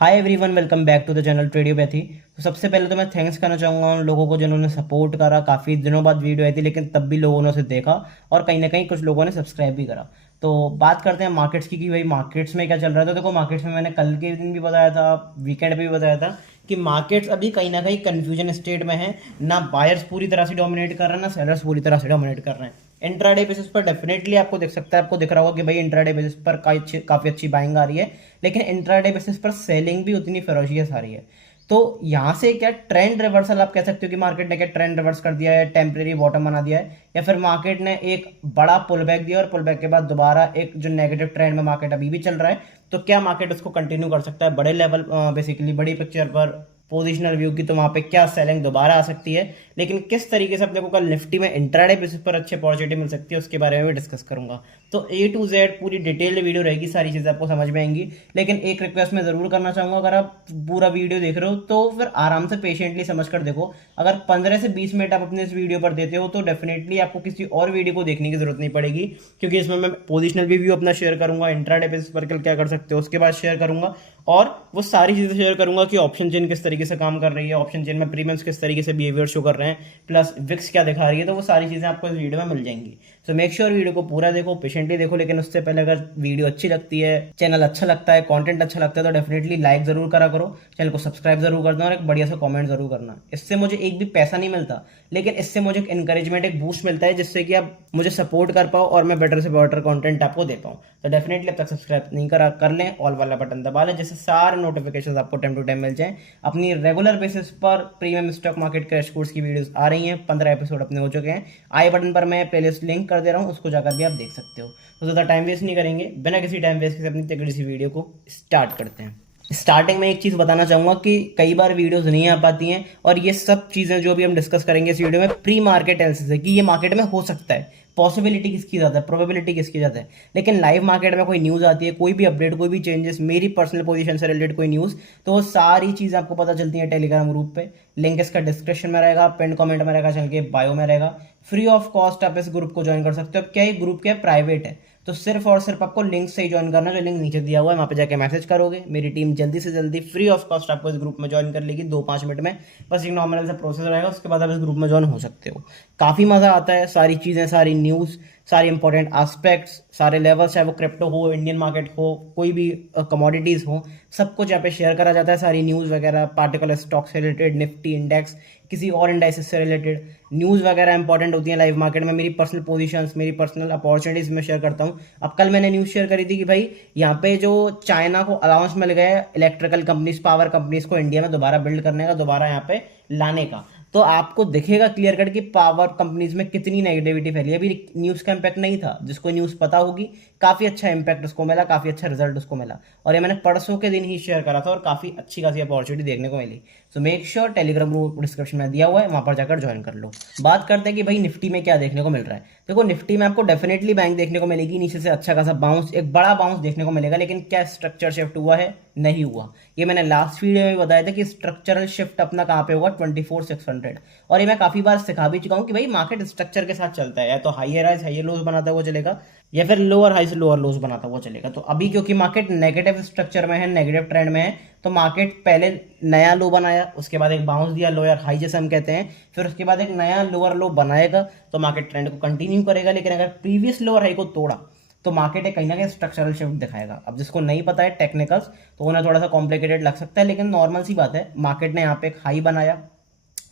Hi everyone, welcome back to the channel Tradeopathy. तो सबसे पहले तो मैं थैंक्स करना चाहूँगा उन लोगों को जिन्होंने सपोर्ट करा। काफ़ी दिनों बाद वीडियो आई थी लेकिन तब भी लोगों ने उसे देखा और कहीं ना कहीं कुछ लोगों ने सब्सक्राइब भी करा। तो बात करते हैं मार्केट्स की कि भाई मार्केट्स में क्या चल रहा था। तो देखो, मार्केट्स में मैंने कल के दिन भी बताया था, वीकेंड पे भी बताया था कि मार्केट्स अभी कहीं ना कहीं कन्फ्यूजन स्टेट में है। ना बायर्स पूरी तरह से डोमिनेट कर रहे हैं, ना सेलर्स पूरी तरह से डोमिनेट कर रहे हैं। इंट्राडे बेसिस पर डेफिनेटली आपको दिख सकता है, आपको दिख रहा होगा कि भाई इंट्राडे बेसिस पर काफ़ी अच्छी बाइंग आ रही है, लेकिन इंट्राडे बेसिस पर सेलिंग भी उतनी फेरोशियस आ रही है। तो यहाँ से क्या ट्रेंड रिवर्सल आप कह सकते हो कि मार्केट ने क्या ट्रेंड रिवर्स कर दिया है, टेम्परेरी बॉटम बना दिया है, या फिर मार्केट ने एक बड़ा पुल बैक दिया और पुल बैक के बाद दोबारा एक जो नेगेटिव ट्रेंड में मार्केट अभी भी चल रहा है, तो क्या मार्केट उसको कंटिन्यू कर सकता है बड़े लेवल, बेसिकली बड़ी पिक्चर पर पोजिशनल व्यू की। तो वहां पे क्या सेलिंग दोबारा आ सकती है, लेकिन किस तरीके से अपने को कल निफ्टी में इंट्राडे बेसिस पर अच्छे अपॉर्चुनिटी मिल सकती है उसके बारे में भी डिस्कस करूंगा। तो ए टू जेड पूरी डिटेल्ड वीडियो रहेगी, सारी चीज़ें आपको समझ में आएंगी। लेकिन एक रिक्वेस्ट मैं ज़रूर करना चाहूँगा, अगर आप पूरा वीडियो देख रहे हो तो फिर आराम से पेशेंटली समझ कर देखो। अगर 15 से 20 मिनट आप अपने इस वीडियो पर देते हो तो डेफिनेटली आपको किसी और वीडियो को देखने की जरूरत नहीं पड़ेगी, क्योंकि इसमें मैं पोजिशनल व्यू अपना शेयर करूंगा, इंट्राडे बेसिस पर कल क्या कर सकते हो उसके बाद शेयर करूंगा, और वो सारी चीज़ें शेयर करूंगा कि ऑप्शन चेन किस तरीके से काम कर रही है, ऑप्शन चेन में प्रीमियम्स किस तरीके से बिहेवियर शो कर रहे हैं, प्लस विक्स क्या दिखा रही है। तो वो सारी चीज़ें आपको इस वीडियो में मिल जाएंगी। सो मेक श्योर वीडियो को पूरा देखो, पेशेंटली देखो। लेकिन उससे पहले अगर वीडियो अच्छी लगती है, चैनल अच्छा लगता है, कंटेंट अच्छा लगता है, तो डेफिनेटली लाइक जरूर करा करो, चैनल को सब्सक्राइब जरूर करना और एक बढ़िया सा कमेंट जरूर करना। इससे मुझे एक भी पैसा नहीं मिलता, लेकिन इससे मुझे एक इंकरेजमेंट, एक बूस्ट मिलता है, जिससे कि आप मुझे सपोर्ट कर पाओ और मैं बेटर से बेटर कंटेंट आपको दे पाऊँ। तो डेफिनेटली अब तक सब्सक्राइब नहीं करा कर लें, ऑल वाला बटन दबा लें, जिससे सारे नोटिफिकेशन आपको टाइम टू टाइम मिल जाएं। अपनी रेगुलर बेसिस पर premium stock market crash course की वीडियोस आ रही हैं, 15 एपिसोड अपने हो चुके हैं। आई बटन पर मैं प्लेलिस्ट लिंक कर दे रहा हूँ, उसको जाकर भी आप देख सकते हो। तो ज़्यादा टाइम वेस्ट नहीं करेंगे, बिना किसी टाइम वेस्ट के अपनी तगड़ी सी वीडियो को स्टार्ट करते हैं। स्टार्टिंग में एक चीज़ बताना चाहूँगा कि कई बार वीडियोस नहीं आ पाती हैं, और ये सब चीज़ें जो भी हम डिस्कस करेंगे इस वीडियो में प्री मार्केट एनालिसिस है कि ये मार्केट में हो सकता है। पॉसिबिलिटी किसकी ज़्यादा है, प्रोबेबिलिटी किसकी ज़्यादा है। लेकिन लाइव मार्केट में कोई न्यूज़ आती है, कोई भी अपडेट, कोई भी चेंजेस, मेरी पर्सनल पोजीशन से रिलेटेड कोई न्यूज़, तो वो सारी चीज़ आपको पता चलती है टेलीग्राम ग्रुप पे। लिंक इसका डिस्क्रिप्शन में रहेगा, पिन कमेंट में रहेगा, चैनल के बायो में रहेगा। फ्री ऑफ कॉस्ट आप इस ग्रुप को ज्वाइन कर सकते हो। अब क्या ये ग्रुप क्या प्राइवेट है, तो सिर्फ और सिर्फ आपको लिंक से ही ज्वाइन करना है, जो लिंक नीचे दिया हुआ है वहाँ पे जाके मैसेज करोगे, मेरी टीम जल्दी से जल्दी फ्री ऑफ कॉस्ट आपको इस ग्रुप में ज्वाइन कर लेगी 2-5 मिनट में। बस एक नॉर्मल सा प्रोसेस रहेगा, उसके बाद आप इस ग्रुप में ज्वाइन हो सकते हो। काफ़ी मज़ा आता है, सारी चीज़ें, सारी न्यूज़, सारी इंपॉर्टेंट एस्पेक्ट्स, सारे लेवल्स, चाहे वो क्रिप्टो हो, इंडियन मार्केट हो, कोई भी कमोडिटीज़ हो, सब कुछ यहाँ पे शेयर करा जाता है। सारी न्यूज़ वगैरह, पार्टिकुलर स्टॉक से रिलेटेड, निफ्टी इंडेक्स, किसी और इंडाइसिस से रिलेटेड न्यूज़ वगैरह इंपॉर्टेंट होती है लाइव मार्केट में। मेरी पर्सनल पोजीशंस, मेरी पर्सनल अपॉर्चुनिटीज़ में शेयर करता हूँ। अब कल मैंने न्यूज़ शेयर करी थी कि भाई यहाँ पे जो चाइना को अलाउंस मिल गया है इलेक्ट्रिकल कंपनीज, पावर कंपनीज को इंडिया में दोबारा बिल्ड करने का, दोबारा यहाँ पे लाने का, तो आपको दिखेगा क्लियर कट कि पावर कंपनीज में कितनी नेगेटिविटी फैली है। अभी न्यूज़ का इंपैक्ट नहीं था, जिसको न्यूज़ पता होगी काफ़ी अच्छा इंपैक्ट उसको मिला, काफ़ी अच्छा रिजल्ट उसको मिला, और ये मैंने परसों के दिन ही शेयर करा था और काफ़ी अच्छी खासी अपॉर्चुनिटी देखने को मिली। So make sure Telegram group description में दिया हुआ है, वहाँ पर जाकर ज्वाइन कर लो। बात करते हैं कि भाई निफ्टी में क्या देखने को मिल रहा है। देखो, निफ्टी में आपको डेफिनेटली बैंक देखने को मिलेगी, नीचे से अच्छा खासा बाउंस, एक बड़ा बाउंस देखने को मिलेगा, लेकिन क्या स्ट्रक्चर शिफ्ट हुआ है? नहीं हुआ। ये मैंने लास्ट वीडियो में बताया था कि स्ट्रक्चरल शिफ्ट अपना कहाँ पे होगा, 24,600। और ये मैं काफी बार सिखा भी चुका हूँ कि भाई मार्केट स्ट्रक्चर के साथ चलता है, या तो हाइयर हाइज हाइयर लोज बनाता है वो चलेगा, या फिर लोअर हाई से लोअर लोज बनाता हुआ चलेगा। तो अभी क्योंकि मार्केट नेगेटिव स्ट्रक्चर में है, नेगेटिव ट्रेंड में है, तो मार्केट पहले नया लो बनाया, उसके बाद एक बाउंस दिया, लोअर हाई जैसे हम कहते हैं, फिर उसके बाद एक नया लोअर लो बनाएगा, तो मार्केट ट्रेंड को कंटिन्यू करेगा। लेकिन अगर प्रीवियस लोअर हाई को तोड़ा तो मार्केट कहीं ना कहीं स्ट्रक्चरल शिफ्ट दिखाएगा। अब जिसको नहीं पता है टेक्निकल्स, तो उन्हें थोड़ा सा कॉम्प्लिकेटेड लग सकता है, लेकिन नॉर्मल सी बात है। मार्केट ने यहाँ पे एक हाई बनाया,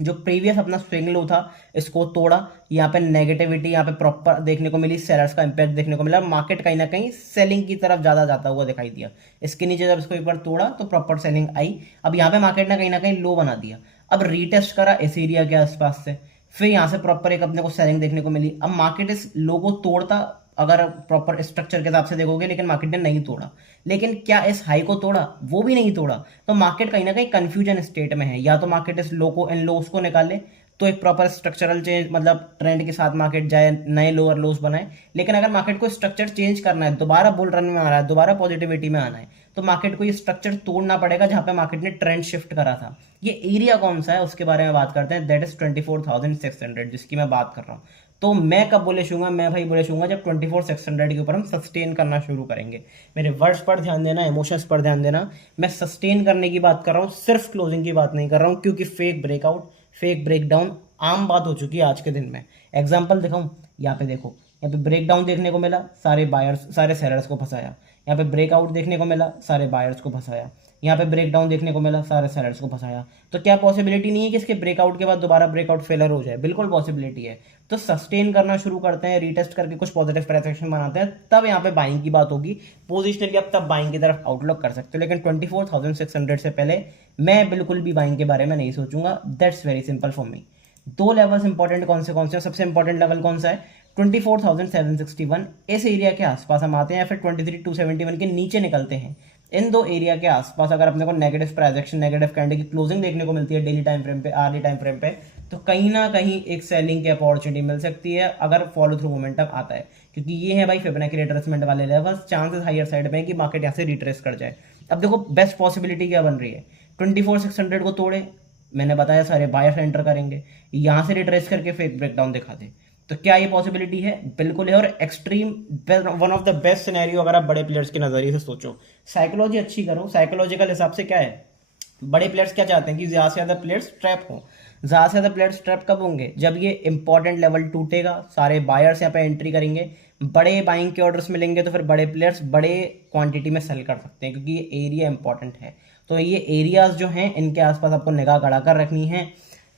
जो प्रीवियस अपना स्विंग लो था इसको तोड़ा, यहाँ पे नेगेटिविटी यहाँ पे प्रॉपर देखने को मिली, सेलर्स का इंपैक्ट देखने को मिला, मार्केट कहीं ना कहीं सेलिंग की तरफ ज्यादा जाता हुआ दिखाई दिया। इसके नीचे जब इसको एक बार तोड़ा तो प्रॉपर सेलिंग आई। अब यहाँ पे मार्केट ने कहीं ना कहीं लो बना दिया, अब रीटेस्ट करा इस एरिया के आसपास से, फिर यहाँ से प्रॉपर एक अपने को सेलिंग देखने को मिली। अब मार्केट इस लो को तोड़ता अगर प्रॉपर स्ट्रक्चर के हिसाब से देखोगे, लेकिन मार्केट ने नहीं तोड़ा। लेकिन क्या इस हाई को तोड़ा? वो भी नहीं तोड़ा। तो मार्केट कहीं ना कहीं कंफ्यूजन स्टेट में है, या तो मार्केट इस लो को, इन लोस को निकाले, तो एक प्रॉपर स्ट्रक्चरल चेंज, मतलब ट्रेंड के साथ मार्केट जाए, नए लोअर लोस बनाए। लेकिन अगर मार्केट को स्ट्रक्चर चेंज करना है, दोबारा बुल रन में आ रहा है, दोबारा पॉजिटिविटी में आना है, तो मार्केट को ये स्ट्रक्चर तोड़ना पड़ेगा जहां पे मार्केट ने ट्रेंड शिफ्ट करा था। ये एरिया कौन सा है उसके बारे में बात करते हैं, दैट इज 24,600, जिसकी मैं बात कर रहा हूँ। तो मैं कब बुलिश हूँगा, मैं भाई बुलिश हूँगा जब 24,600 के ऊपर हम सस्टेन करना शुरू करेंगे। मेरे वर्ड्स पर ध्यान देना, इमोशंस पर ध्यान देना। मैं सस्टेन करने की बात कर रहा हूँ, सिर्फ क्लोजिंग की बात नहीं कर रहा हूँ, क्योंकि फेक ब्रेकआउट, फेक ब्रेकडाउन आम बात हो चुकी है आज के दिन में। एग्जाम्पल दिखाऊँ, यहाँ पे देखो, यहाँ पे ब्रेकडाउन देखने को मिला, सारे बायर्स सारे सेलर्स को फंसाया। यहाँ पे ब्रेकआउट देखने को मिला, सारे बायर्स को फंसाया। यहाँ पे ब्रेकडाउन देखने को मिला, सारे सेलर्स को फंसाया। तो क्या पॉसिबिलिटी नहीं है कि इसके ब्रेकआउट के बाद दोबारा ब्रेकआउट फेलर हो जाए? बिल्कुल पॉसिबिलिटी है। तो सस्टेन करना शुरू करते हैं, रीटेस्ट करके कुछ पॉजिटिव प्राइस बनाते हैं, तब यहाँ पे बाइंग की बात होगी। पोजिशनली आप तब बाइंग की तरफ आउटलुक कर सकते हो, लेकिन 24,600 से पहले मैं बिल्कुल भी बाइंग के बारे में नहीं सोचूंगा। That's very simple for me. दो लेवल्स इंपॉर्टेंट कौन से सबसे इंपॉर्टेंट लेवल कौन सा है? 24,761, इस एरिया के आसपास हम आते हैं, या फिर 23,271 के नीचे निकलते हैं। इन दो एरिया के आसपास अगर अपने को नेगेटिव प्राइजेक्शन, नेगेटिव कैंडल की क्लोजिंग देखने को मिलती है डेली टाइम फ्रेम पे, आर्ली टाइम फ्रेम पे, तो कहीं ना कहीं एक सेलिंग की अपॉर्चुनिटी मिल सकती है अगर फॉलो थ्रू मोमेंटम आता है, क्योंकि ये है भाई फिबोनाची रिट्रेसमेंट वाले लेवल्स। चांसेस हायर साइड में है कि मार्केट यहाँ से रिट्रेस कर जाए। अब देखो बेस्ट पॉसिबिलिटी क्या बन रही है, 24,600 को तोड़े, मैंने बताया सारे बायर्स एंटर करेंगे, यहाँ से रिट्रेस करके फेक ब्रेकडाउन दिखा दे। तो क्या ये पॉसिबिलिटी है? बिल्कुल है। और extreme one of the best scenario अगर आप बड़े प्लेयर्स के नजरिए से सोचो, साइकोलॉजी अच्छी करो, साइकोलॉजिकल हिसाब से क्या है, बड़े प्लेयर्स क्या चाहते हैं कि ज्यादा से ज्यादा प्लेयर्स ट्रैप हो। ज्यादा से ज्यादा प्लेयर्स ट्रैप कब होंगे? जब ये इंपॉर्टेंट लेवल टूटेगा, सारे बायर्स यहाँ पे एंट्री करेंगे, बड़े बाइंग के ऑर्डर्स मिलेंगे, तो फिर बड़े प्लेयर्स बड़े क्वांटिटी में सेल कर सकते हैं, क्योंकि ये एरिया इंपॉर्टेंट है। तो ये एरियाज जो हैं इनके आसपास आपको निगाह गड़ा कर रखनी है।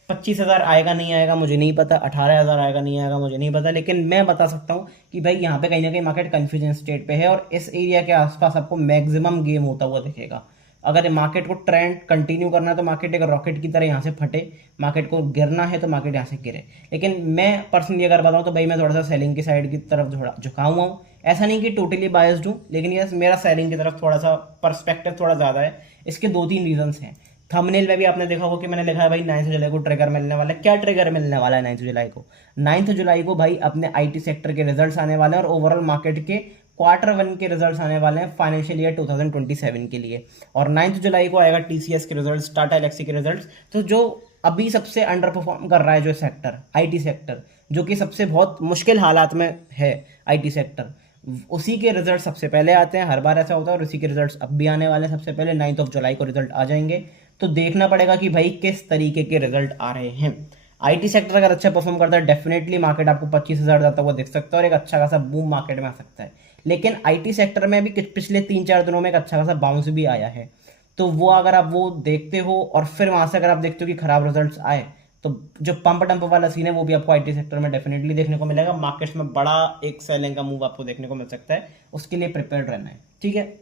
25,000 आएगा नहीं आएगा मुझे नहीं पता, 18,000 आएगा नहीं आएगा मुझे नहीं पता, लेकिन मैं बता सकता हूँ कि भाई यहाँ पे कहीं ना कहीं मार्केट कंफ्यूजन स्टेट पे है, और इस एरिया के आसपास आपको मैक्सिमम गेम होता हुआ दिखेगा। अगर मार्केट को ट्रेंड कंटिन्यू करना है तो मार्केट एक रॉकेट की तरह यहाँ से फटे, मार्केट को गिरना है तो मार्केट यहाँ से गिरे। लेकिन मैं पर्सनली अगर बताऊँ तो भाई मैं थोड़ा सा सेलिंग की साइड की तरफ थोड़ा झुकाऊँ हूँ। ऐसा नहीं कि टोटली बायस्ड हूँ, लेकिन यस मेरा सेलिंग की तरफ थोड़ा सा पर्सपेक्टिव थोड़ा ज़्यादा है। इसके दो तीन रीजंस हैं। थंबनेल में भी आपने देखा होगा कि मैंने लिखा है भाई 9 जुलाई को ट्रिगर मिलने वाला है। क्या ट्रिगर मिलने वाला है 9 जुलाई को? 9 जुलाई को भाई अपने आईटी सेक्टर के रिजल्ट्स आने वाले हैं, और ओवरऑल मार्केट के Q1 के रिजल्ट्स आने वाले हैं फाइनेंशियल ईयर 2027 के लिए। और 9 जुलाई को आएगा टीसीएस के रिजल्ट्स, टाटा एलेक्सी के रिजल्ट्स। तो जो अभी सबसे अंडर परफॉर्म कर रहा है जो सेक्टर, आईटी सेक्टर, जो कि सबसे बहुत मुश्किल हालात में है आईटी सेक्टर, उसी के रिजल्ट सबसे पहले आते हैं। हर बार ऐसा होता है, और उसी के रिजल्ट्स अब भी आने वाले हैं सबसे पहले। 9 जुलाई को रिजल्ट आ जाएंगे, तो देखना पड़ेगा कि भाई किस तरीके के रिजल्ट आ रहे हैं। आईटी सेक्टर अगर अच्छा परफॉर्म करता है, डेफिनेटली मार्केट आपको 25,000 जाता हुआ दिख सकता है, और एक अच्छा खासा बूम मार्केट में आ सकता है। लेकिन आईटी सेक्टर में भी पिछले 3-4 दिनों में एक अच्छा खासा बाउंस भी आया है, तो वो अगर आप वो देखते हो, और फिर वहां से अगर आप देखते हो कि खराब रिजल्ट्स आए, तो जो पंप डंप वाला सीन है वो भी आपको आईटी सेक्टर में डेफिनेटली देखने को मिलेगा। मार्केट्स में बड़ा एक सेलिंग का मूव आपको देखने को मिल सकता है, उसके लिए प्रिपेयर्ड रहना है, ठीक है।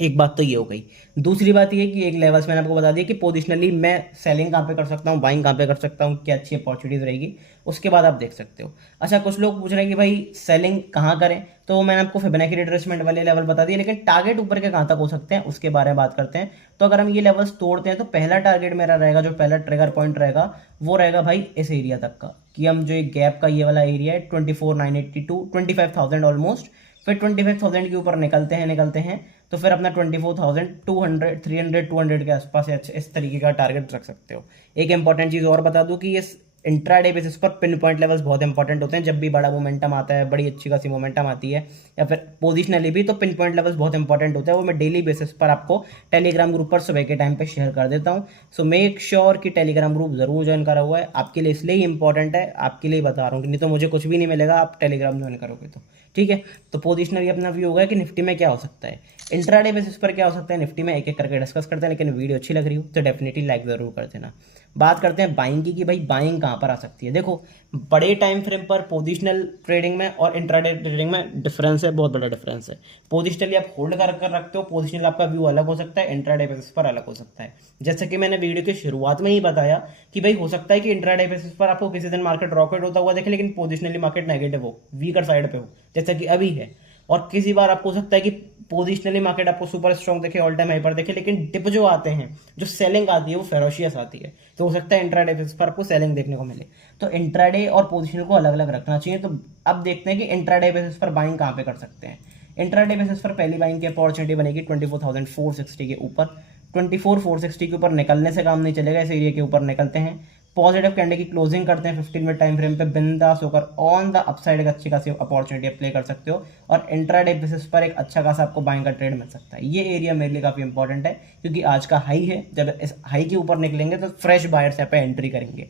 एक बात तो ये हो गई। दूसरी बात ये कि एक लेवल्स मैंने आपको बता दिया कि पोजिशनली मैं सेलिंग कहाँ पे कर सकता हूँ, बाइंग कहाँ पे कर सकता हूँ, क्या अच्छी अपॉर्चुनिटीज रहेगी, उसके बाद आप देख सकते हो। अच्छा, कुछ लोग पूछ रहे हैं कि भाई सेलिंग कहाँ करें, तो मैंने आपको फिबोनाची रिट्रेसमेंट वाले लेवल बता दिए, लेकिन टारगेट ऊपर के कहाँ तक हो सकते हैं उसके बारे में बात करते हैं। तो अगर हम ये लेवल्स तोड़ते हैं तो पहला टारगेट मेरा रहेगा, जो पहला ट्रिगर पॉइंट रहेगा वो रहेगा भाई इस एरिया तक का, कि हम जो एक गैप का ये वाला एरिया है 24,982, 25,000 ऑलमोस्ट, फिर 25,000 के ऊपर निकलते हैं तो फिर अपना 24,200, 300, 200 के आसपास इस तरीके का टारगेट रख सकते हो। एक इंपॉर्टेंट चीज़ और बता दूं कि इस इंट्राडे बेसिस पर पिन पॉइंट लेवल्स बहुत इंपॉर्टेंट होते हैं। जब भी बड़ा मोमेंटम आता है, बड़ी अच्छी खासी मोमेंटम आती है, या फिर पोजिशनली भी, तो पिन पॉइंट लेवल्स बहुत इंपॉर्टेंट होते हैं। वो मैं डेली बेसिस पर आपको टेलीग्राम ग्रुप पर सुबह के टाइम पे शेयर कर देता हूँ। सो मेक श्योर कि टेलीग्राम ग्रुप जरूर ज्वाइन करा हुआ है, आपके लिए इसलिए ही इंपॉर्टेंट है, आपके लिए बता रहा हूँ, नहीं तो मुझे कुछ भी नहीं मिलेगा आप टेलीग्राम ज्वाइन करोगे तो, ठीक है। तो पोजिशनली अपना व्यू होगा कि निफ्टी में क्या हो सकता है, इंट्राडे बेसिस पर क्या हो सकता है निफ्टी में, एक एक करके डिस्कस करते हैं। लेकिन वीडियो अच्छी लग रही हो तो डेफिनेटली लाइक जरूर कर देना। बात करते हैं बाइंग की, कि भाई बाइंग कहाँ पर आ सकती है। देखो, बड़े टाइम फ्रेम पर पोजिशनल ट्रेडिंग में और इंट्राडे ट्रेडिंग में डिफरेंस है, बहुत बड़ा डिफरेंस है। पोजिशनली आप होल्ड कर कर रखते हो, पोजिशनल आपका व्यू अलग हो सकता है, इंट्राडे बेसिस पर अलग हो सकता है। जैसे कि मैंने वीडियो की शुरुआत में ही बताया कि भाई हो सकता है कि इंट्राडे बेसिस पर आपको किसी दिन मार्केट रॉकेट होता हुआ देखे, लेकिन पोजिशनली मार्केट नेगेटिव हो, वीकर साइड पे हो, जैसा कि अभी है। और किसी बार आपको हो सकता है कि पोजिशनली मार्केट आपको सुपर स्ट्रॉन्ग देखे, ऑल टाइम हाई पर देखे, लेकिन डिप जो आते हैं, जो सेलिंग आती है वो फेरोशियस आती है, तो हो सकता है इंट्राडे बेसिस पर आपको सेलिंग देखने को मिले। तो इंट्राडे और पोजिशनल को अलग अलग रखना चाहिए। तो अब देखते हैं कि इंट्राडे बेसिस पर बाइंग कहाँ पे कर सकते हैं। इंट्राडे बेसिस पर पहली बाइंग की अपॉर्चुनिटी बनेगी 24,460 के ऊपर। 24,460 के ऊपर निकलने से काम नहीं चलेगा, इस एरिया के ऊपर निकलते हैं पॉजिटिव कैंडल की क्लोजिंग करते हैं 15 मिनट टाइम फ्रेम पे, बिंदास होकर ऑन द अपसाइड एक अच्छी खासी अपॉर्चुनिटी प्ले कर सकते हो और इंट्राडे बेसिस पर एक अच्छा खासा आपको बाइंग का ट्रेड मिल सकता है। ये एरिया मेरे लिए काफी इंपॉर्टेंट है क्योंकि आज का हाई है, जब इस हाई के ऊपर निकलेंगे तो फ्रेश बायर्स यहाँ पे एंट्री करेंगे।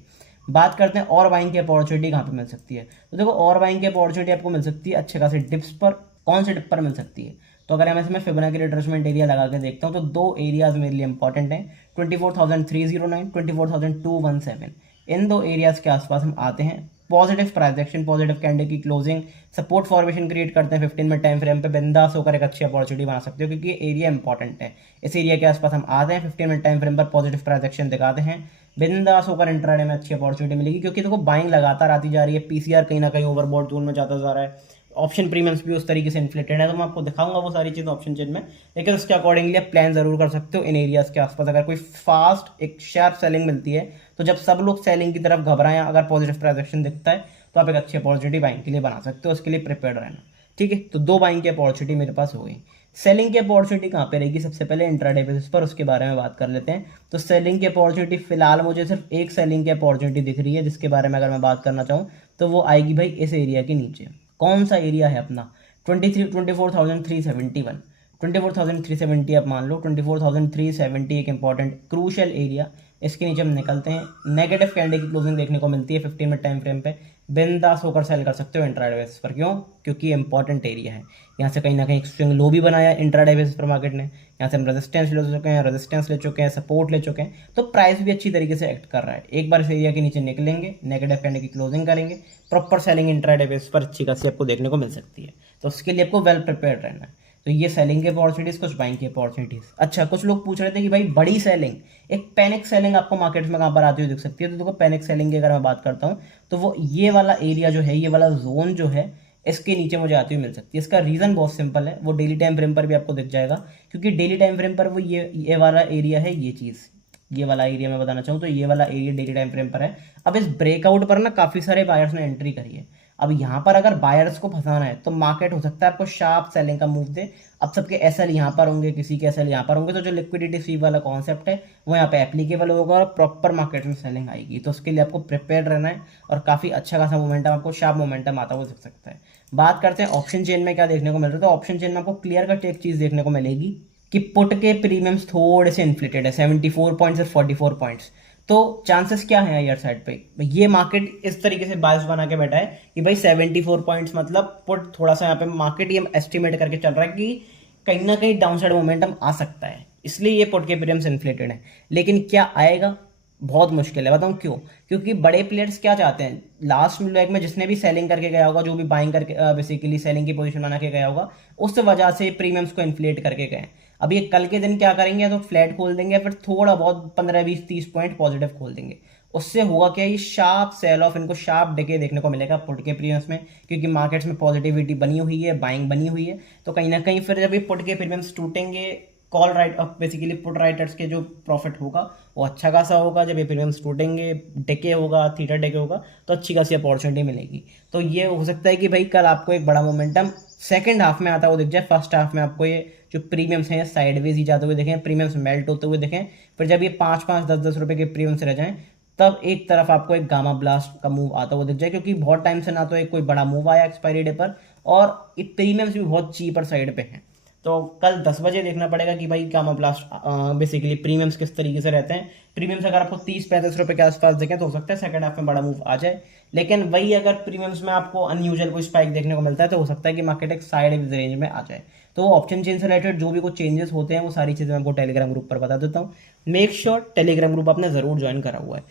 बात करते हैं और बाइंग की अपॉर्चुनिटी कहाँ पे मिल सकती है। तो देखो और बाइंग की अपॉर्चुनिटी आपको मिल सकती है अच्छे खासे डिप्स पर। कौन से डिप पर मिल सकती है, तो अगर मैं इसमें फिबोनाची रिट्रेसमेंट एरिया लगा के देखता हूँ तो दो एरियाज मेरे लिए इंपॉर्टेंट हैं, 24,309, 24,217। इन दो एरियाज के आसपास हम आते हैं, positive price action, positive candle की क्लोजिंग, सपोर्ट फॉर्मेशन क्रिएट करते हैं 15 मिनट टाइम फ्रेम पे, बिंदास होकर एक अच्छी अपॉर्चुनिटी बना सकते हो क्योंकि ये एरिया इंपॉर्टेंट है। इस एरिया के आसपास हम आते हैं, 15 मिनट टाइम फ्रेम पर पॉजिटिव प्राइस एक्शन दिखाते हैं, बिंदास होकर इंट्राडे में अच्छी अपॉर्चुनिटी मिलेगी क्योंकि देखो बाइंग लगातार आती जा रही है, पीसीआर कहीं ना कहीं ओवरबॉट जोन में जाता जा रहा है, ऑप्शन प्रीमियम्स भी उस तरीके से इन्फ्लेटेड है। तो मैं आपको दिखाऊंगा वो सारी चीज़ ऑप्शन चेन में, लेकिन उसके अकॉर्डिंगली आप प्लान जरूर कर सकते हो इन एरियाज के आसपास। अगर कोई फास्ट एक शार्प सेलिंग मिलती है तो जब सब लोग सेलिंग की तरफ घबराएं, अगर पॉजिटिव प्राइस एक्शन दिखता है तो आप एक अच्छी अपॉर्चुनिटी बाइंग के लिए बना सकते हो, उसके लिए प्रिपेयर रहना। ठीक है, तो दो बाइंग की अपॉर्चुनिटी मेरे पास हो गई। सेलिंग की अपॉर्चुनिटी कहाँ पे रहेगी, सबसे पहले इंट्राडे बेसिस पर, उसके बारे में बात कर लेते हैं। तो सेलिंग की अपॉर्चुनिटी फिलहाल मुझे सिर्फ एक सेलिंग की अपॉर्चुनिटी दिख रही है जिसके बारे में अगर मैं बात करना चाहूँ तो वो आएगी भाई इस एरिया के नीचे। कौन सा एरिया है अपना, 24,371, 24,370 आप मान लो, 24,370 एक इंपॉर्टेंट क्रूशियल एरिया। इसके नीचे हम निकलते हैं, नेगेटिव कैंडल की क्लोजिंग देखने को मिलती है 15 मिनट टाइम फ्रेम पे, बिंदास होकर सेल कर सकते हो इंट्राडे बेसिस पर। क्यों, क्योंकि इंपॉर्टेंट एरिया है। यहाँ से कहीं ना कहीं स्विंग लो भी बनाया इंट्राडे बेसिस पर मार्केट ने, यहाँ से हम रेजिस्टेंस ले चुके हैं, रेजिस्टेंस ले चुके हैं, सपोर्ट ले चुके हैं, तो प्राइस भी अच्छी तरीके से एक्ट कर रहा है। एक बार इस एरिया के नीचे निकलेंगे, नेगेटिव कैंडल की क्लोजिंग करेंगे, प्रॉपर सेलिंग इंट्राडे बेसिस पर अच्छी खासी आपको देखने को मिल सकती है। तो उसके लिए आपको वेल प्रिपेयर्ड रहना है। तो ये सेलिंग की अपॉर्चुनिटीज, कुछ बाइंग की अपॉर्चुनिटीज। अच्छा, कुछ लोग पूछ रहे थे कि भाई बड़ी सेलिंग, एक पैनिक सेलिंग आपको मार्केट में कहाँ पर आती हुई दिख सकती है। तो देखो पैनिक सेलिंग की अगर मैं बात करता हूँ तो वो ये वाला एरिया जो है, ये वाला जोन जो है, इसके नीचे मुझे आती हुई मिल सकती है। इसका रीजन बहुत सिंपल है, वो डेली टाइम फ्रेम पर भी आपको दिख जाएगा क्योंकि डेली टाइम फ्रेम पर वो ये वाला एरिया है, ये चीज़, ये वाला एरिया मैं बताना चाहूँ तो ये वाला एरिया डेली टाइम फ्रेम पर है। अब इस ब्रेकआउट पर ना काफी सारे बायर्स ने एंट्री करी है। अब यहाँ पर अगर बायर्स को फंसाना है तो मार्केट हो सकता है आपको शार्प सेलिंग का मूव दे। अब सबके एसएल यहाँ पर होंगे, किसी के एसएल यहाँ पर होंगे, तो जो लिक्विडिटी स्वीप वाला कॉन्सेप्ट है वो यहाँ पे एप्लीकेबल होगा और प्रॉपर मार्केट में सेलिंग आएगी। तो उसके लिए आपको प्रिपेयर रहना है और काफी अच्छा खासा मोमेंटम, आपको शार्प मोमेंटम आता हुआ दिख सकता है। बात करते हैं ऑप्शन चेन में क्या देखने को मिल रहा है। तो ऑप्शन चेन में आपको क्लियर कट एक चीज देखने को मिलेगी कि पुट के प्रीमियम्स थोड़े से इन्फ्लेटेड है, 74 पॉइंट्स और 44 पॉइंट्स। तो चांसेस क्या है यार साइड पे, ये मार्केट इस तरीके से बायस बना के बैठा है कि भाई 74 पॉइंट्स मतलब पुट, थोड़ा सा यहाँ पे मार्केट ये एस्टिमेट करके चल रहा है कि कहीं ना कहीं डाउनसाइड मोमेंटम आ सकता है, इसलिए ये पुट के प्रीमियम्स इन्फ्लेटेड है। लेकिन क्या आएगा, बहुत मुश्किल है। बताऊं क्यों, क्योंकि बड़े प्लेयर्स क्या चाहते हैं, लास्ट लेग में जिसने भी सेलिंग करके गया होगा, जो भी बाइंग करके बेसिकली सेलिंग की पोजीशन बना के गया होगा, उस वजह से प्रीमियम्स को इन्फ्लेट करके गए। अब ये कल के दिन क्या करेंगे, तो फ्लैट खोल देंगे, फिर थोड़ा बहुत 15-20-30 पॉइंट पॉजिटिव खोल देंगे। उससे होगा क्या, ये शार्प सेल ऑफ, इनको शार्प डिके देखने को मिलेगा पुट के प्रीमियम्स में, क्योंकि मार्केट्स में पॉजिटिविटी बनी हुई है, बाइंग बनी हुई है। तो कहीं ना कहीं फिर जब ये पुट के प्रीमियम्स टूटेंगे, call right basically put writers के जो प्रॉफिट होगा वो अच्छा खासा होगा। जब ये प्रीमियम्स टूटेंगे, डेके होगा, थीटा डेके होगा, तो अच्छी खासी अपॉर्चुनिटी मिलेगी। तो ये हो सकता है कि भाई कल आपको एक बड़ा मोमेंटम सेकंड हाफ में आता हुआ दिख जाए। फर्स्ट हाफ में आपको ये जो प्रीमियम्स हैं साइडवेज ही जाते हुए देखें, प्रीमियम्स मेल्ट होते हुए देखें, फिर जब ये 5-5, 10-10 रुपए के प्रीमियम्स रह जाएं, तब एक तरफ आपको एक गामा ब्लास्ट का मूव आता हुआ दिख जाए, क्योंकि बहुत टाइम से ना तो एक कोई बड़ा मूव आया एक्सपायरी डे पर, और ये प्रीमियम्स भी बहुत चीपर साइड पे हैं। तो कल 10 बजे देखना पड़ेगा कि भाई गामा ब्लास्ट बेसिकली प्रीमियम्स किस तरीके से रहते हैं। प्रीमियम्स अगर आपको 30-35 रुपए के आसपास देखें तो हो सकता है सेकंड हाफ में बड़ा मूव आ जाए, लेकिन वही अगर प्रीमियम्स में आपको अनयूजुअल कोई स्पाइक देखने को मिलता है तो हो सकता है कि मार्केट एक साइड रेंज में आ जाए। तो ऑप्शन चेन से रिलेटेड जो भी कुछ चेंजेस होते हैं वो सारी चीज़ें मैं आपको टेलीग्राम ग्रुप पर बता देता हूँ। मेक श्योर टेलीग्राम ग्रुप आपने जरूर ज्वाइन करा हुआ है।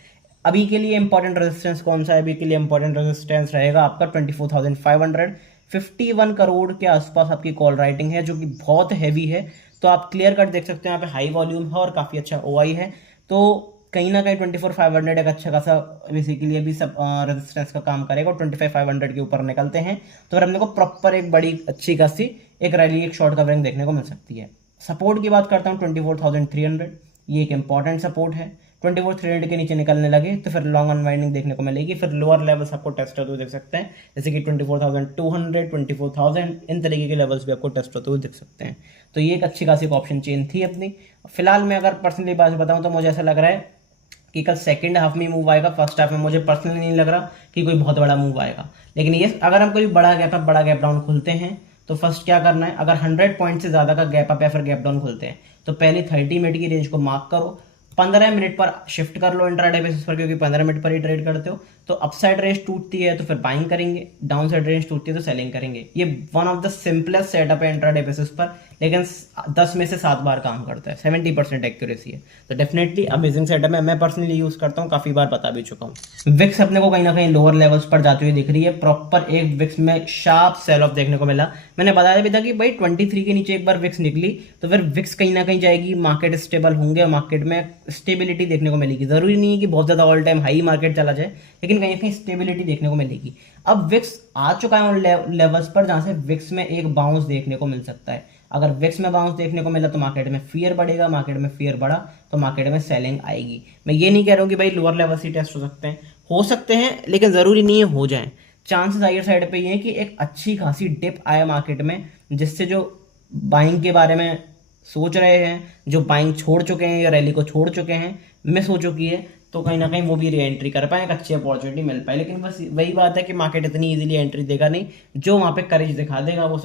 अभी के लिए इंपॉर्टेंट रेजिस्टेंस कौन सा है, अभी के लिए इंपॉर्टेंट रेजिस्टेंस रहेगा आपका 24,500, 51 करोड़ के आसपास आपकी कॉल राइटिंग है, जो कि बहुत हैवी है। तो आप क्लियर कट देख सकते हैं, यहाँ पे हाई वॉल्यूम है और काफ़ी अच्छा ओआई है। तो कहीं ना कहीं 24,500 एक अच्छा खासा बेसिकली अभी सब रेजिस्टेंस का काम करेगा, और 25,500 के ऊपर निकलते हैं तो फिर अपने को प्रॉपर एक बड़ी अच्छी खासी एक रैली, एक शॉर्ट कवरिंग देखने को मिल सकती है। सपोर्ट की बात करता हूँ 24,300, ये एक इंपॉर्टेंट सपोर्ट है। 24,300 के नीचे निकलने लगे तो फिर लॉन्ग अनवाइंडिंग देखने को मिलेगी, फिर लोअर लेवल्स आपको टेस्ट होते हुए देख सकते हैं, जैसे कि 24,200, 24,000, इन तरीके के लेवल्स भी आपको टेस्ट होते हुए दिख सकते हैं। तो ये एक अच्छी खासी ऑप्शन चेन थी अपनी। फिलहाल मैं अगर पर्सनली बात बताऊं तो मुझे ऐसा लग रहा है कि कल सेकंड हाफ में मूव आएगा, फर्स्ट हाफ में मुझे पर्सनली नहीं लग रहा कि कोई बहुत बड़ा मूव आएगा। लेकिन ये अगर हम कोई बड़ा गैप डाउन खुलते हैं तो फर्स्ट क्या करना है, अगर 100 पॉइंट से ज़्यादा का गैप अप या फिर गैप डाउन खुलते हैं तो पहले 30 मिनट की रेंज को मार्क करो, 15 मिनट पर शिफ्ट कर लो इंट्राडे बेसिस पर, क्योंकि 15 मिनट पर ही ट्रेड करते हो। तो अपसाइड रेंज टूटती है तो फिर बाइंग करेंगे, डाउन साइड रेंज टूटती है तो सेलिंग करेंगे। ये one of the simplest setup है इंट्राडे बेसिस पर, लेकिन 10 में से 7 बार काम करता है, 70% एक्यूरेसी है। तो डेफिनेटली अमेजिंग सेटअप है, मैं पर्सनली यूज करता हूँ, काफी बार बता भी चुका हूँ। विक्स अपने को कहीं ना कहीं लोअर लेवल्स पर जाती हुई दिख रही है, प्रॉपर एक विक्स में शार्प सेल ऑफ देखने को मिला। मैंने बताया भी था कि भाई 23 के नीचे एक बार विक्स निकली तो फिर विक्स कहीं ना कहीं जाएगी, मार्केट स्टेबल होंगे, मार्केट में स्टेबिलिटी देखने को मिलेगी। जरूरी नहीं है कि बहुत ज्यादा ऑल टाइम हाई मार्केट चला जाए, लेकिन कहीं ना कहीं स्टेबिलिटी देखने को मिलेगी। अब विक्स आ चुका है उन लेवल्स पर जहां से विक्स में एक बाउंस देखने को मिल सकता है। अगर विक्स में बाउंस देखने को मिला तो मार्केट में फियर बढ़ेगा, मार्केट में फियर बढ़ा तो मार्केट में सेलिंग आएगी। मैं ये नहीं कह रहा हूँ कि भाई लोअर लेवल्स ही टेस्ट हो सकते हैं, लेकिन जरूरी नहीं है हो जाए। चांसेस हायर साइड पे ये है कि एक अच्छी खासी डिप आए मार्केट में, जिससे जो बाइंग के बारे में सोच रहे हैं, जो बाइंग छोड़ चुके हैं या रैली को छोड़ चुके हैं, मिस हो चुकी है, तो कहीं ना कहीं वो भी री एंट्री कर पाए, एक अच्छी अपॉर्चुनिटी मिल पाए। लेकिन बस वही बात है कि मार्केट इतनी इजीली एंट्री देगा नहीं, जो वहाँ पे करेज दिखा देगा वो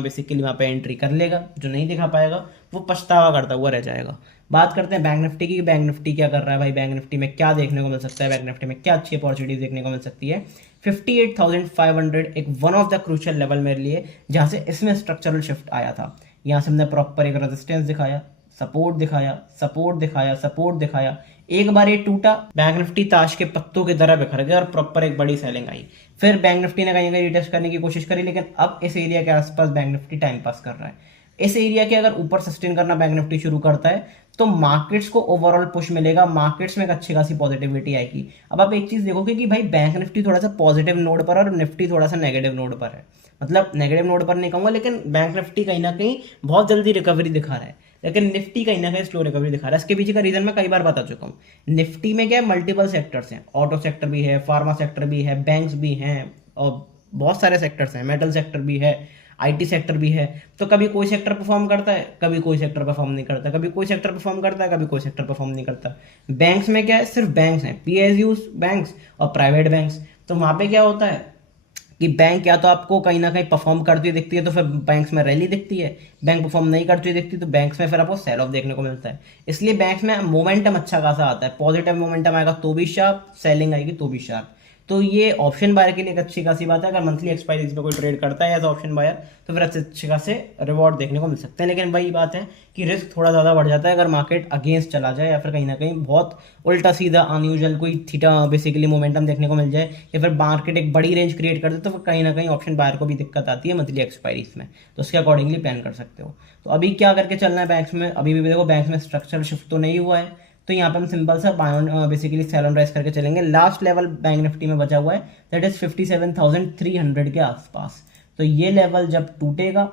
बेसिकली वहाँ पे एंट्री कर लेगा, जो नहीं दिखा पाएगा वो पछतावा करता हुआ रह जाएगा। बात करते हैं बैंक निफ्टी की। बैंक निफ्टी क्या कर रहा है भाई, बैंक निफ्टी में क्या देखने को मिल सकता है, बैंक निफ्टी में क्या अच्छी अपॉर्चुनिटी देखने को मिल सकती है। 58,500 एक one of the crucial level मेरे लिए, जहाँ से इसमें स्ट्रक्चरल शिफ्ट आया था। यहाँ से हमने प्रॉपर एक रेजिस्टेंस दिखाया, सपोर्ट दिखाया, सपोर्ट दिखाया, सपोर्ट दिखाया, एक बार ये टूटा, बैंक निफ्टी ताश के पत्तों की तरह बिखर गया और प्रॉपर एक बड़ी सेलिंग आई। फिर बैंक निफ्टी ने कहीं ना कहीं रिटेस्ट करने की कोशिश करी, लेकिन अब इस एरिया के आसपास बैंक निफ्टी टाइम पास कर रहा है। इस एरिया के अगर ऊपर सस्टेन करना बैंक निफ्टी शुरू करता है तो मार्केट्स को ओवरऑल पुश मिलेगा, मार्केट्स में एक अच्छी खासी पॉजिटिविटी आएगी। अब आप एक चीज देखोगे कि भाई बैंक निफ्टी थोड़ा सा पॉजिटिव नोड पर और निफ्टी थोड़ा सा नेगेटिव नोड पर है। मतलब नेगेटिव नोड पर नहीं कहूंगा, लेकिन बैंक निफ्टी कहीं ना कहीं बहुत जल्दी रिकवरी दिखा रहा है, लेकिन निफ्टी कहीं ना कहीं स्लो रिकवरी दिखा रहा है। इसके पीछे का रीजन मैं कई बार बता चुका हूँ। निफ्टी में क्या है, मल्टीपल सेक्टर्स हैं, ऑटो सेक्टर भी है, फार्मा सेक्टर भी है, बैंक्स भी हैं और बहुत सारे सेक्टर्स हैं, मेटल सेक्टर भी है, आईटी सेक्टर भी है। तो कभी कोई सेक्टर परफॉर्म करता है, कभी कोई सेक्टर परफॉर्म नहीं करता, कभी कोई सेक्टर परफॉर्म करता है, कभी कोई सेक्टर परफॉर्म नहीं करता। बैंक्स में क्या है, सिर्फ बैंक्स हैं, पीएसयूज बैंक्स और प्राइवेट बैंक्स। तो वहां पे क्या होता है कि बैंक या तो आपको कहीं ना कहीं परफॉर्म करती हुई दिखती है तो फिर बैंक्स में रैली दिखती है, बैंक परफॉर्म नहीं करती हुई दिखती तो बैंक्स में फिर आपको सेल ऑफ देखने को मिलता है। इसलिए बैंक्स में मोमेंटम अच्छा खासा आता है, पॉजिटिव मोमेंटम आएगा तो भी शार्प, सेलिंग आएगी तो भी शार्प। तो ये ऑप्शन बायर के लिए एक अच्छी खासी बात है। अगर मंथली एक्सपायरीज में कोई ट्रेड करता है एज ऑप्शन बायर तो फिर अच्छे खासे रिवॉर्ड देखने को मिल सकते हैं। लेकिन वही बात है कि रिस्क थोड़ा ज़्यादा बढ़ जाता है अगर मार्केट अगेंस्ट चला जाए या फिर कहीं ना कहीं बहुत उल्टा सीधा अनयूजुअल कोई थीटा बेसिकली मोमेंटम देखने को मिल जाए या फिर मार्केट एक बड़ी रेंज क्रिएट कर दे, तो फिर कहीं ना कहीं ऑप्शन बायर को भी दिक्कत आती है मंथली एक्सपायरीज में। तो उसके अकॉर्डिंगली प्लान कर सकते हो। तो अभी क्या करके चलना है बैंक्स में, अभी भी देखो बैंक्स में स्ट्रक्चरल शिफ्ट तो नहीं हुआ है, तो यहाँ पे हम सिंपल सा बायोन बेसिकली सेल ऑन राइज करके चलेंगे। लास्ट लेवल बैंक निफ्टी में बचा हुआ है दैट इज 57,300 के आसपास। तो ये लेवल जब टूटेगा,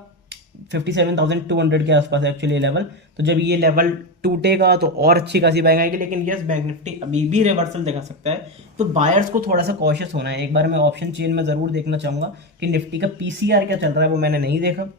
57,200 के आसपास एक्चुअली ये लेवल, तो जब ये लेवल टूटेगा तो और अच्छी खासी बाइंग आएगी। लेकिन यस, बैंक निफ्टी अभी भी रिवर्सल दिखा सकता है, तो बायर्स को थोड़ा सा कॉशियस होना है। एक बार मैं ऑप्शन चेन में जरूर देखना चाहूंगा कि निफ्टी का पीसीआर क्या चल रहा है, वो मैंने नहीं देखा।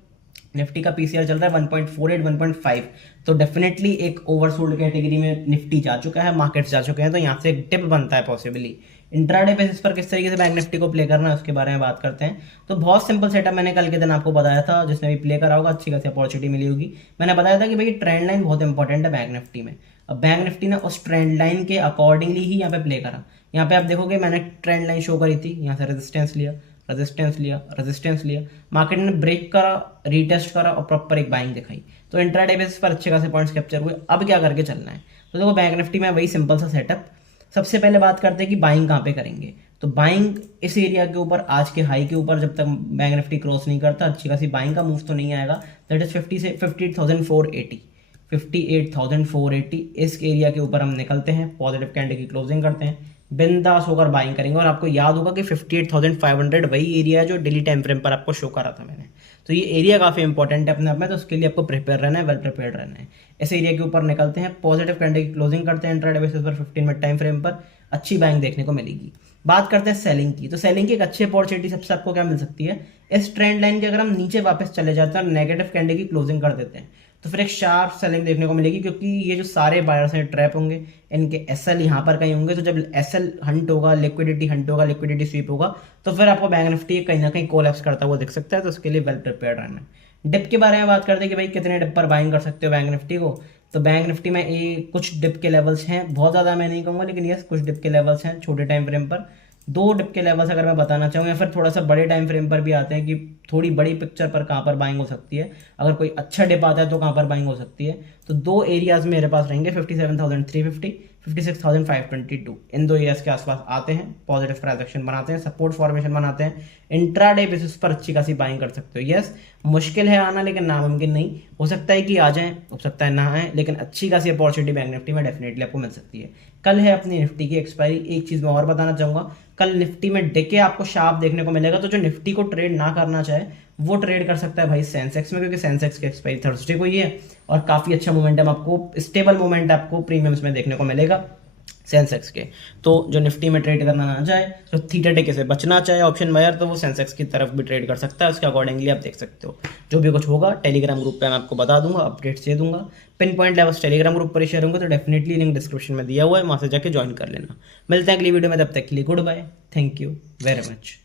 निफ्टी का पीसीआर चल रहा है 1.48 1.5, तो डेफिनेटली एक ओवरसोल्ड कैटेगरी में निफ्टी जा चुका है, मार्केट्स जा चुके हैं, तो यहाँ से एक डिप बनता है पॉसिबली। इंट्राडे बेसिस पर किस तरीके से बैंक निफ्टी को प्ले करना है उसके बारे में बात करते हैं। तो बहुत सिंपल सेटअप मैंने कल के दिन आपको बताया था, जिसने भी प्ले करा होगा अच्छी खासी अपॉर्चुनिटी मिली होगी। मैंने बताया था कि भाई ट्रेंड लाइन बहुत इंपॉर्टेंट है बैंक निफ्टी में। अब बैंक निफ्टी ने उस ट्रेंड लाइन के अकॉर्डिंगली ही यहाँ पे प्ले करा। यहाँ पे आप देखोगे मैंने ट्रेंड लाइन शो करी थी, यहाँ से रेजिस्टेंस लिया, रेजिस्टेंस लिया, रेजिस्टेंस लिया, मार्केट ने ब्रेक करा, रीटेस्ट करा और प्रॉपर एक बाइंग दिखाई। तो इंट्राडे बेसिस पर अच्छे खासे पॉइंट्स कैप्चर हुए। अब क्या करके चलना है, तो देखो बैंक निफ्टी में वही सिंपल सा सेटअप। सबसे पहले बात करते हैं कि बाइंग कहाँ पे करेंगे। तो बाइंग इस एरिया के ऊपर, आज के हाई के ऊपर जब तक बैंक निफ्टी क्रॉस नहीं करता अच्छी खासी बाइंग का मूव तो नहीं आएगा। दैट इज 50 से 58,480, 58,480 इस एरिया के ऊपर हम निकलते हैं, पॉजिटिव कैंडल की क्लोजिंग करते हैं, बिंदास होकर बाइंग करेंगे। और आपको याद होगा कि 58,500 वही एरिया है जो डेली टाइम फ्रेम पर आपको शो करा था मैंने। तो ये एरिया काफी इंपॉर्टेंट है अपने आप में, तो उसके लिए आपको प्रिपेयर रहना है, वेल प्रिपेयर्ड रहना है। इस एरिया के ऊपर निकलते हैं, पॉजिटिव कैंडल की क्लोजिंग करते हैं, इंट्राडे बेसिस पर 15 मिनट टाइम फ्रेम पर अच्छी बाइंग देखने को मिलेगी। बात करते हैं सेलिंग की। तो सेलिंग की एक अच्छी अपॉर्चुनिटी सबसे आपको क्या मिल सकती है, इस ट्रेंड लाइन के अगर हम नीचे वापस चले जाते हैं और नेगेटिव कैंडल की क्लोजिंग कर देते हैं तो फिर एक शार्प सेलिंग देखने को मिलेगी, क्योंकि ये जो सारे बायर्स हैं ट्रैप होंगे, इनके एसएल यहाँ पर कहीं होंगे। तो जब एसएल हंट होगा, लिक्विडिटी हंट होगा, लिक्विडिटी स्वीप होगा, तो फिर आपको बैंक निफ्टी कहीं ना कहीं कोलैप्स करता हुआ दिख सकता है। तो उसके लिए वेल प्रिपेयर्ड रहना है। डिप के बारे में बात करते हैं कि भाई कितने डिप पर बाइंग कर सकते हो बैंक निफ्टी को। तो बैंक निफ्टी में कुछ डिप के लेवल्स हैं, बहुत ज़्यादा मैं नहीं कहूँगा, लेकिन यस कुछ डिप के लेवल्स हैं छोटे टाइम फ्रेम पर। दो डिप के लेवल्स अगर मैं बताना चाहूँ, या फिर थोड़ा सा बड़े टाइम फ्रेम पर भी आते हैं कि थोड़ी बड़ी पिक्चर पर कहाँ पर बाइंग हो सकती है, अगर कोई अच्छा डिप आता है तो कहाँ पर बाइंग हो सकती है। तो दो एरियाज मेरे पास रहेंगे, 57,350, 56,522। इन दो एरियाज के आसपास आते हैं, पॉजिटिव ट्रांजैक्शन बनाते हैं, सपोर्ट फॉर्मेशन बनाते हैं, इंट्राडे बेसिस पर अच्छी खासी बाइंग कर सकते हो। यस मुश्किल है आना, लेकिन नामुमकिन नहीं। हो सकता है कि आ जाएं, हो सकता है ना आए, लेकिन अच्छी खासी अपॉर्चुनिटी बैंक निफ्टी में डेफिनेटली आपको मिल सकती है। कल है अपनी निफ्टी की एक्सपायरी। एक चीज़ मैं और बताना चाहूँगा, कल निफ्टी में डिके आपको शार्प देखने को मिलेगा। तो जो निफ्टी को ट्रेड ना करना चाहे वो ट्रेड कर सकता है भाई सेंसेक्स में, क्योंकि सेंसेक्स की एक्सपायरी थर्सडे को ही है और काफ़ी अच्छा मोमेंटम आपको, स्टेबल मोमेंट आपको प्रीमियम्स में देखने को मिलेगा सेंसेक्स के। तो जो निफ्टी में ट्रेड करना ना चाहे, तो थीटा टेके से बचना चाहे ऑप्शन बायर, तो वो सेंसेक्स की तरफ भी ट्रेड कर सकता है। उसके अकॉर्डिंगली आप देख सकते हो। जो भी कुछ होगा टेलीग्राम ग्रुप पे मैं आपको बता दूंगा, अपडेट्स दे दूंगा। Pin point levels Telegram group पर शेयर होंगे, तो डेफिनेटली लिंक डिस्क्रिप्शन में दिया हुआ है, वहाँ से जाके ज्वाइन कर लेना। मिलते हैं अगली वीडियो में, तब तक के लिए good bye, thank you very much.